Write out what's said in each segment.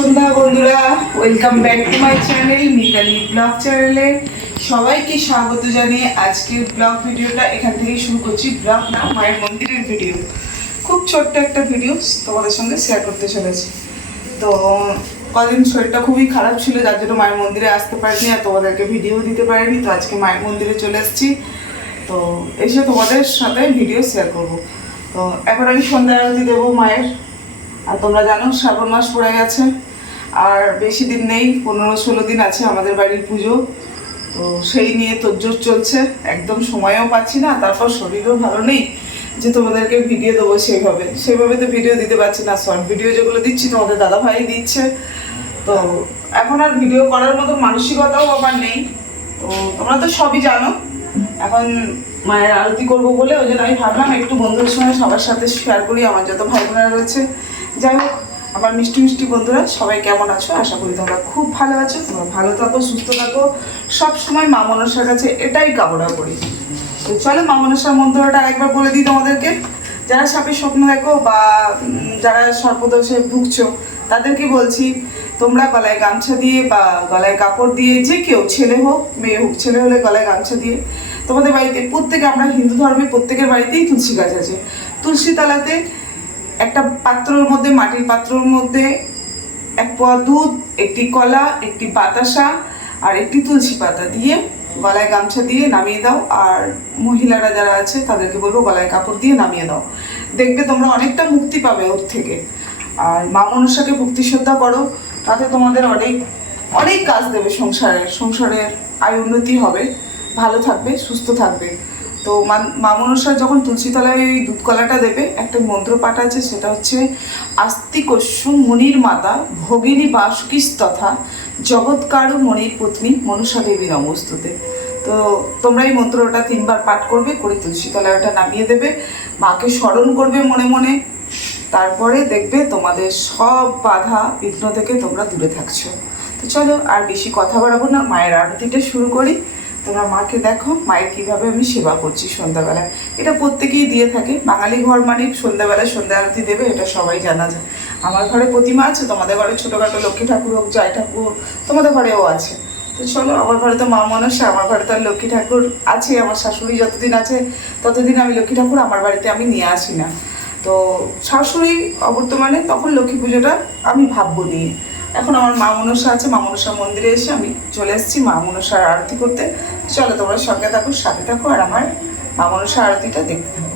সন্ধ্যা বন্ধুরা, welcome back to my channel Mitali blog চ্যানেলে সবাইকে স্বাগত জানিয়ে আজকের ব্লগ ভিডিওটা এখান থেকেই শুরু করছি। ব্লগ না, মায়ের মন্দিরের ভিডিও, খুব ছোট্ট একটা ভিডিও তোমাদের সঙ্গে শেয়ার করতে চলেছি। তো কদিন শরীরটা খুবই খারাপ ছিল, যার জন্য মায়ের মন্দিরে আসতে পারিনি আর তোমাদেরকে ভিডিও দিতে পারিনি। তো আজকে মায়ের মন্দিরে চলে এসেছি, তো এসে তোমাদের সাথে ভিডিও শেয়ার করব। তো এখন আমি সন্ধ্যা আরতি দেবো মায়ের। আর তোমরা জানো শ্রাবণ মাস পড়ে গেছে, আর বেশি দিন নেই, 15-16 দিন আছে আমাদের বাড়ির পুজো। তো সেই নিয়ে তোড়জোড় চলছে, একদম সময়ও পাচ্ছি না, তারপর শরীরও ভালো নেই যে তোমাদেরকে ভিডিও দেবো সেইভাবে তো ভিডিও দিতে পারছি না। শর্ট ভিডিও যেগুলো দিচ্ছি তোমাদের দাদা ভাই দিচ্ছে, তো এখন আর ভিডিও করার মতো মানসিকতাও আমার নেই। তো তোমরা তো সবই জানো, এখন মায়ের আরতি করবো বলে ওই জন্য আমি ভাবলাম একটু বন্ধুদের সঙ্গে সবার সাথে শেয়ার করি, আমার যত ভাই বোনেরা রয়েছে। যাই হোক, আমার মিষ্টি মিষ্টি বন্ধুরা সবাই কেমন আছো? আশা করি তোমরা খুব ভালো আছো, তোমরা ভালো থাকো, সুস্থ থাকো, সবসময় মা মনসার কাছে এটাই কামনা করি। তো চলো মা মনসার মন্ত্রটা আরেকবার বলে দিই তোমাদেরকে। যারা সাপের স্বপ্ন দেখো বা যারা সর্পদোষে ভুগছো তাদেরকে বলছি, তোমরা গলায় গামছা দিয়ে বা গলায় কাপড় দিয়ে, যে কেউ, ছেলে হোক মেয়ে হোক, ছেলে হলে গলায় গামছা দিয়ে, তোমাদের বাড়িতে প্রত্যেকে, আমরা হিন্দু ধর্মে প্রত্যেকের বাড়িতেই তুলসী গাছ আছে, তুলসী তলাতে একটা পাত্রর মধ্যে, মাটির পাত্রর মধ্যে 1 পোয়া দুধ, একটি কলা, একটি বাতাসা আর একটি তুলসী পাতা দিয়ে গলায় গামছা দিয়ে নামিয়ে দাও। আর মহিলারা যারা আছে তাদেরকে বলবো গলায় কাপড় দিয়ে নামিয়ে দাও, দেখবে তোমরা অনেকটা মুক্তি পাবে ওর থেকে। আর মা মনসাকে ভক্তি শ্রদ্ধা করো, তাতে তোমাদের অনেক অনেক কাজ দেবে, সংসারের আয় উন্নতি হবে, ভালো থাকবে, সুস্থ থাকবে। তো মা মনসা যখন তুলসীতলায় ওই দুধ কলাটা দেবে, একটা মন্ত্র পাঠ আছে, সেটা হচ্ছে আস্তিকস্য মণির মাতা ভগিনী বাসুকিস তথা জগৎকারু মণির পত্নী মনসা দেবী নমস্তুতে। তো তোমরা এই মন্ত্রটা 3 বার পাঠ করবে, করে তুলসীতলায় ওটা নামিয়ে দেবে, মাকে স্মরণ করবে মনে মনে। তারপরে দেখবে তোমাদের সব বাধা বিঘ্ন থেকে তোমরা দূরে থাকছো। তো চলো আর বেশি কথা বাড়াবো না, মায়ের আরতিটা শুরু করি। তোমরা মাকে দেখো, মায়ের কীভাবে আমি সেবা করছি সন্ধ্যাবেলায়। এটা প্রত্যেকেই দিয়ে থাকে, বাঙালি ঘর মানে সন্ধ্যাবেলায় সন্ধ্যা আরতি দেবে, এটা সবাই জানা যায়। আমার ঘরে প্রতিমা আছে, তোমাদের ঘরে ছোটোখাটো লক্ষ্মী ঠাকুর হোক, জয় ঠাকুর, তোমাদের ঘরেও আছে। তো চলো, আমার ঘরে তো মা মনসা, আমার ঘরে তো আর লক্ষ্মী ঠাকুর আছে। আমার শাশুড়ি যতদিন আছে ততদিন আমি লক্ষ্মী ঠাকুর আমার বাড়িতে আমি নিয়ে আসি না। তো শাশুড়ি অবর্তমানে, তখন লক্ষ্মী পুজোটা আমি ভাববো নিয়ে। এখন আমার মা মনসা আছে, মা মনসা মন্দিরে এসে আমি চলে এসেছি মা মনসার আরতি করতে। চলো তোমরা সঙ্গে থাকো, সাথে থাকো, আর আমার মা মনসা আরতিটা দেখতে থাকো।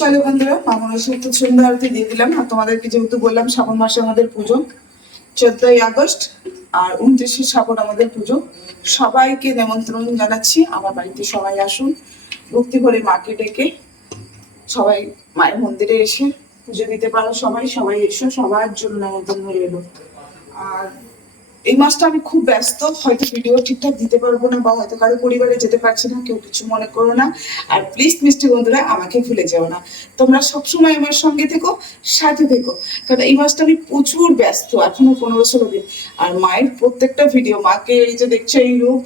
চলো বন্ধুরা, মামনের সাথে সন্ধ্যা আরতি দিয়ে দিলাম। আর তোমাদেরকে যেহেতু বললাম শ্রাবণ মাসে আমাদের পুজো 14ই আগস্ট আর 29শে শ্রাবণ আমাদের পুজো, সবাইকে নিমন্ত্রণ জানাচ্ছি আমার বাড়িতে। সবাই আসুন, ভক্তি ভরে মাকে ডেকে সবাই মায়ের মন্দিরে এসে পুজো দিতে পারো। সবাই সবাই এসো, সবার জন্য নিমন্ত্রণ এলো। আর এই মাসটা আমি খুব ব্যস্ত, হয়তো ভিডিও ঠিকঠাক দিতে পারবো না, বা হয়তো কারো পরিবারে যেতে পারছি না, কেউ কিছু মনে করো না। আর প্লিজ মিষ্টি বন্ধুরা, আমাকে ভুলে যেও না। তোমরা সবসময় আমার সঙ্গে থেকো, সাথে থেকো, কারণ এই মাসটা আমি প্রচুর ব্যস্ত, এখনো 15-16 দিন। আর মায়ের প্রত্যেকটা ভিডিও, মাকে এই যে দেখছো এই রূপ,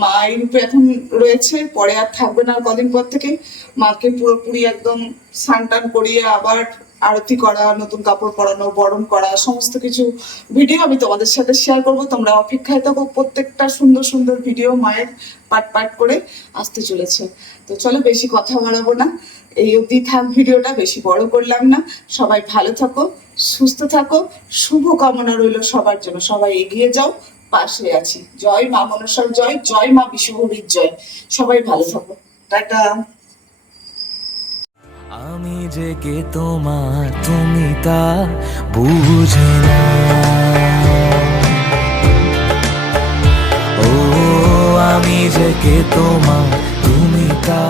মা এই রূপে এখন রয়েছে, পরে আর থাকবে না। কদিন পর থেকে মাকে পুরোপুরি একদম স্নান টান করিয়ে আবার আরতি করা, নতুন কাপড় পরানো, বরণ করা, সমস্ত কিছু ভিডিও আমি তোমাদের সাথে শেয়ার করব। তোমরা অপেক্ষায় থাকো, প্রত্যেকটা সুন্দর সুন্দর ভিডিও মায়ের পার্ট পার্ট করে আসতে চলেছে। তো চলো বেশি কথা বাড়াবো না, এই অবধি থাক ভিডিওটা, বেশি বড় করলাম না। সবাই ভালো থাকো, সুস্থ থাকো, শুভ কামনা রইল সবার জন্য। সবাই এগিয়ে যাও, পাশে আছি। জয় মা মনসার জয়, জয় মা বিশ্বহরীর জয়। সবাই ভালো থাকো, টাটা। আমি যে কে তোমার, তুমি তা বুঝে না। ও আমি যে কে তোমার, তুমি তা